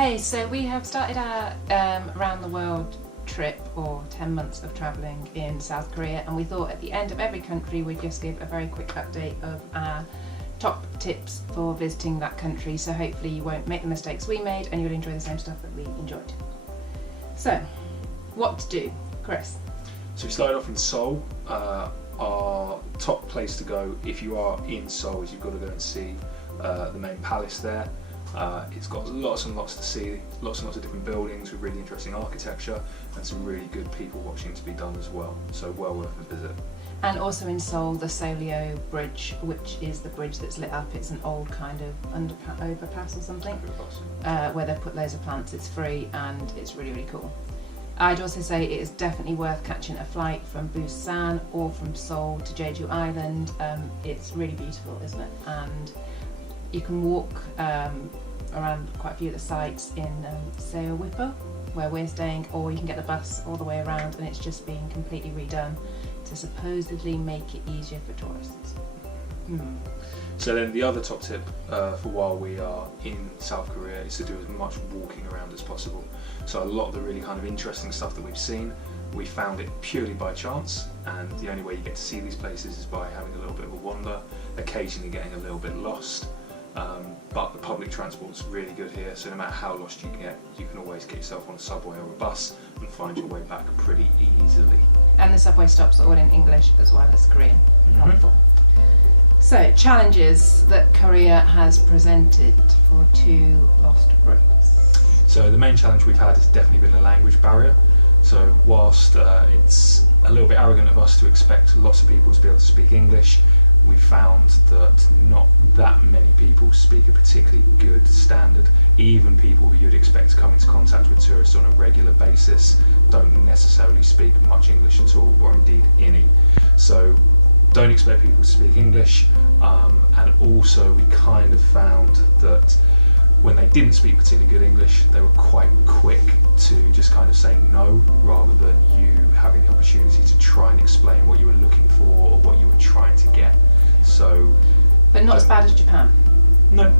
Hey, so we have started our around the world trip, or 10 months of travelling in South Korea, and we thought at the end of every country we'd just give a very quick update of our top tips for visiting that country, so hopefully you won't make the mistakes we made and you'll enjoy the same stuff that we enjoyed. So, what to do? Chris? So we started off in Seoul. Our top place to go if you are in Seoul is you've got to go and see the main palace there. It's got lots and lots to see, lots and lots of different buildings with really interesting architecture and some really good people watching to be done as well, so well worth a visit. And also in Seoul, the Seollyo Bridge, which is the bridge that's lit up. It's an old kind of overpass or something, where they've put loads of plants. It's free and it's really, really cool. I'd also say it is definitely worth catching a flight from Busan or from Seoul to Jeju Island. It's really beautiful, isn't it? And you can walk around quite a few of the sites in Seowwipo, where we're staying, or you can get the bus all the way around, and it's just been completely redone to supposedly make it easier for tourists. So then the other top tip for while we are in South Korea is to do as much walking around as possible. So a lot of the really kind of interesting stuff that we've seen, we found it purely by chance, and the only way you get to see these places is by having a little bit of a wander, occasionally getting a little bit lost. But the public transport is really good here, so no matter how lost you get, you can always get yourself on a subway or a bus and find your way back pretty easily. And the subway stops are all in English as well as Korean. Helpful. So, challenges that Korea has presented for two lost Brits. So the main challenge we've had has definitely been the language barrier. So whilst it's a little bit arrogant of us to expect lots of people to be able to speak English, we found that not that many people speak a particularly good standard. Even people who you'd expect to come into contact with tourists on a regular basis don't necessarily speak much English at all, or indeed any. So don't expect people to speak English, and also we kind of found that when they didn't speak particularly good English, they were quite quick to just kind of say no, rather than you having the opportunity to try and explain what you were looking for or what you were trying to get. So, but not as bad as Japan. No,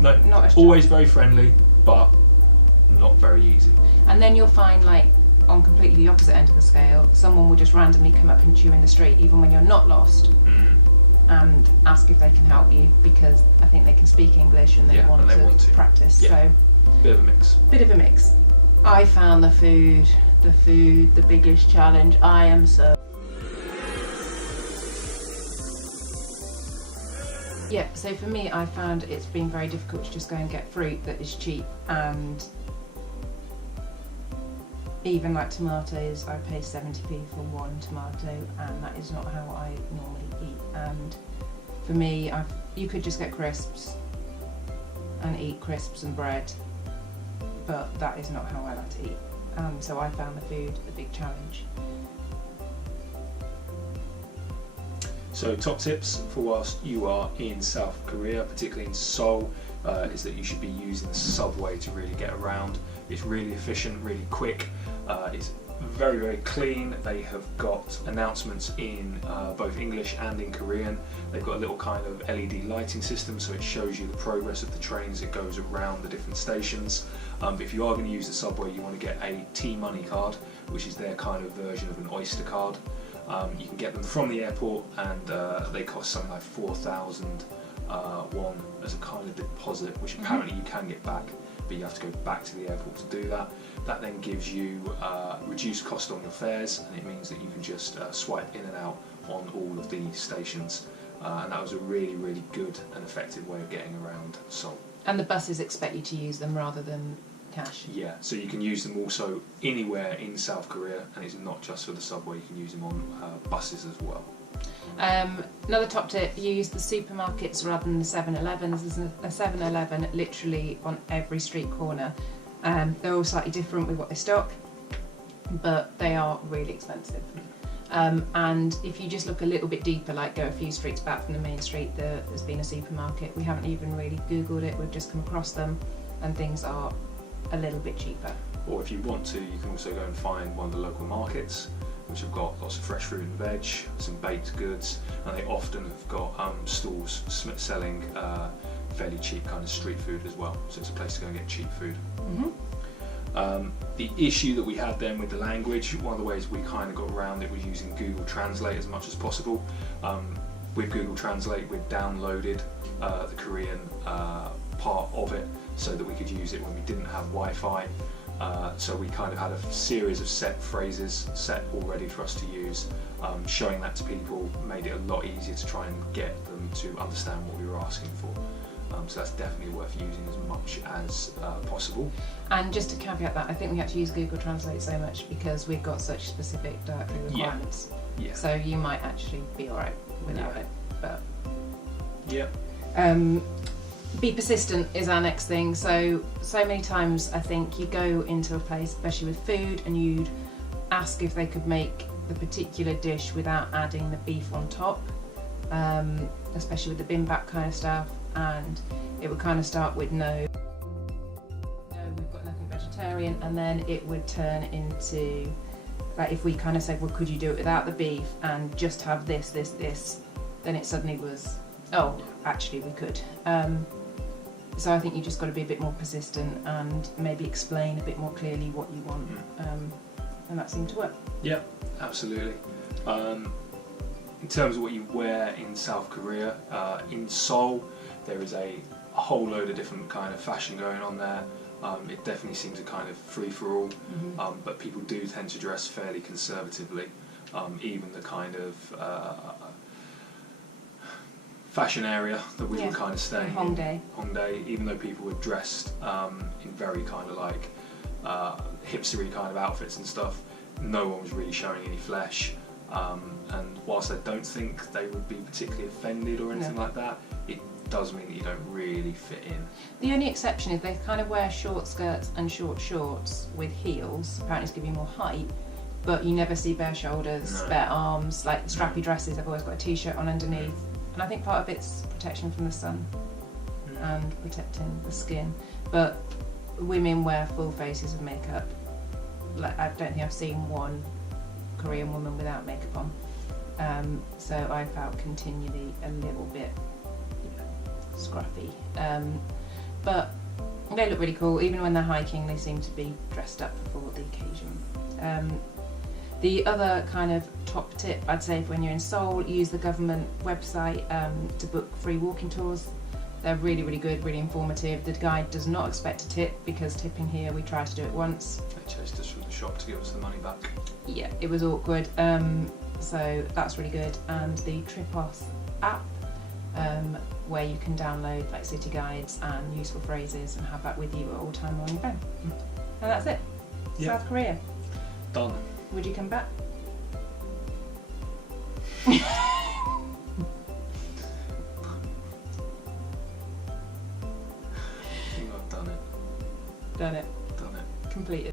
not as always very friendly, but not very easy. And then you'll find, like, on completely the opposite end of the scale, someone will just randomly come up and chew in the street, even when you're not lost, and ask if they can help you because I think they can speak English and they want to practice. Yeah. So Bit of a mix. I found the food the biggest challenge. I am so... Yeah, so for me, I found it's been very difficult to just go and get fruit that is cheap, and even like tomatoes, I paid 70p for one tomato, and that is not how I normally eat. And for me, you could just get crisps and eat crisps and bread, but that is not how I like to eat. So I found the food the big challenge. So top tips for whilst you are in South Korea, particularly in Seoul, is that you should be using the subway to really get around. It's really efficient, really quick, it's very, very clean. They have got announcements in both English and in Korean. They've got a little kind of LED lighting system, so it shows you the progress of the trains. It goes around the different stations. But if you are going to use the subway, you want to get a T-Money card, which is their kind of version of an Oyster card. You can get them from the airport, and they cost something like 4,000 won as a kind of deposit, which apparently you can get back, but you have to go back to the airport to do that. That then gives you reduced cost on the fares, and it means that you can just swipe in and out on all of the stations. And that was a really, really good and effective way of getting around Seoul. And the buses expect you to use them rather than cash. Yeah, so you can use them also anywhere in South Korea, and it's not just for the subway, you can use them on buses as well. Another top tip, use the supermarkets rather than the 7-Elevens. There's a 7-Eleven literally on every street corner. They're all slightly different with what they stock, but they are really expensive. And if you just look a little bit deeper, like go a few streets back from the main street, there's been a supermarket. We haven't even really Googled it, we've just come across them, and things are a little bit cheaper. Or if you want to, you can also go and find one of the local markets. which have got lots of fresh fruit and veg, some baked goods, and they often have got stalls selling fairly cheap kind of street food as well. So it's a place to go and get cheap food. The issue that we had then with the language, one of the ways we kind of got around it was using Google Translate as much as possible. With Google Translate, we've downloaded the Korean part of it so that we could use it when we didn't have Wi-Fi. So we kind of had a series of set phrases set already for us to use. Showing that to people made it a lot easier to try and get them to understand what we were asking for. So that's definitely worth using as much as possible. And just to caveat that, I think we have to use Google Translate so much because we've got such specific dietary requirements. Yeah. So you might actually be alright without it. But be persistent is our next thing. So many times I think you go into a place, especially with food, and you'd ask if they could make the particular dish without adding the beef on top, especially with the bimbap kind of stuff, and it would kind of start with no, we've got nothing vegetarian, and then it would turn into, like, if we kind of said, well, could you do it without the beef and just have this, then it suddenly was, oh, actually we could. So I think you just got to be a bit more persistent and maybe explain a bit more clearly what you want, and that seemed to work. Yep, absolutely. In terms of what you wear in South Korea, in Seoul, there is a whole load of different kind of fashion going on there. It definitely seems a kind of free-for-all, but people do tend to dress fairly conservatively. Even the kind of fashion area that we were kind of staying in, Hongdae, even though people were dressed in very kind of like hipstery kind of outfits and stuff, no one was really showing any flesh. And whilst I don't think they would be particularly offended or anything like that, it does mean that you don't really fit in. The only exception is they kind of wear short skirts and short shorts with heels, apparently to give you more height, but you never see bare shoulders, bare arms, like the strappy dresses, they've always got a t-shirt on underneath, and I think part of it's protection from the sun and protecting the skin, but women wear full faces of makeup. Like, I don't think I've seen one Korean woman without makeup on, so I felt continually a little bit scruffy, but they look really cool. Even when they're hiking, they seem to be dressed up for the occasion. The other kind of top tip I'd say when you're in Seoul, use the government website to book free walking tours. They're really, really good, really informative. The guide does not expect a tip, because tipping here, we tried to do it once. They chased us from the shop to give us the money back. Yeah, it was awkward, so that's really good. And the Tripos app, where you can download like city guides and useful phrases and have that with you at all time on your phone. And that's it. South Korea. Done. Would you come back? I think I've done it. Done it. Done it. Completed.